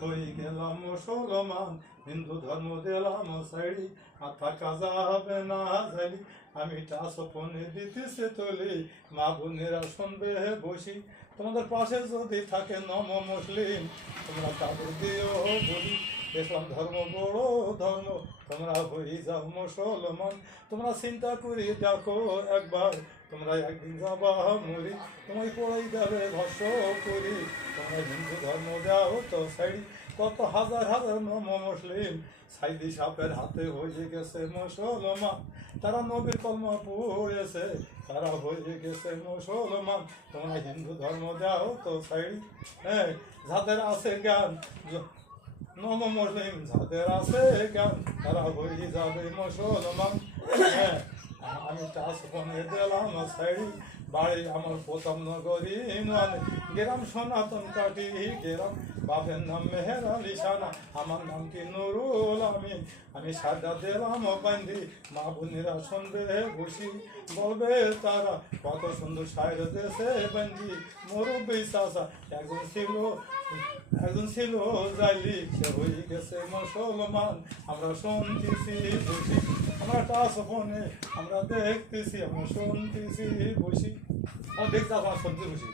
হয়ে গেলাম মুসলমান, হিন্দু ধর্ম দিলাম সাইডি, আর থাকা যাবে না জানি, আমি টাচ ফোনে দিতেছে তলি, মা বোনেরা শুনবে বসি। তোমাদের পাশে যদি থাকে নম মুসলিম, তোমরা তাদের দিও বলি, ইসলাম ধর্ম বড় ধর্ম, তোমরা হয়ে যাও মুসলমান। তোমরা চিন্তা করি দেখো একবার, তোমরা একদিন যাবা মরি, তোমায় পড়াই যাবে ভস্য করি, তোমরা হিন্দু ধর্ম দাও তো সাইডি। কত হাজার হাজার নম মুসলিম সাইদি সাপের হাতে হয়ে গেছে মুসলমান, তারা নবীর কলমা পড়েছে, তারা হয়ে গেছে মুসলমান। তোমরা হিন্দু ধর্ম দাও তো সাইডি। হ্যাঁ, যাদের আছে জ্ঞান, নম মুসলিম যাদের আছে জ্ঞান, তারা হয়ে যাবে মুসলমান। হ্যাঁ, আমি টাচ ফোনে দিলাম সাইডি, বাড়ি আমার প্রথম নগরী নয়, গ্রাম সনাতন কাটি গ্রাম, বাপের নাম মেহের আলী সানা, আমার নাম কি নুরুল আমিন। আমি সাজা দিলাম বান্ধি, মা বোনেরা শুনবে বসি, বলবে তারা কত সুন্দর সাইড দেশে বান্ধি। মুরব্বী চাচা একজন ছিল জাইলি, সে হয়ে গেছে মুসলমান। আমরা শুনতেছি বসি, আমরা টাচ ফোনে আমরা দেখতেছি, আমরা শুনতেছি বসি, আমরা দেখতে আমরা শুনতে বসি।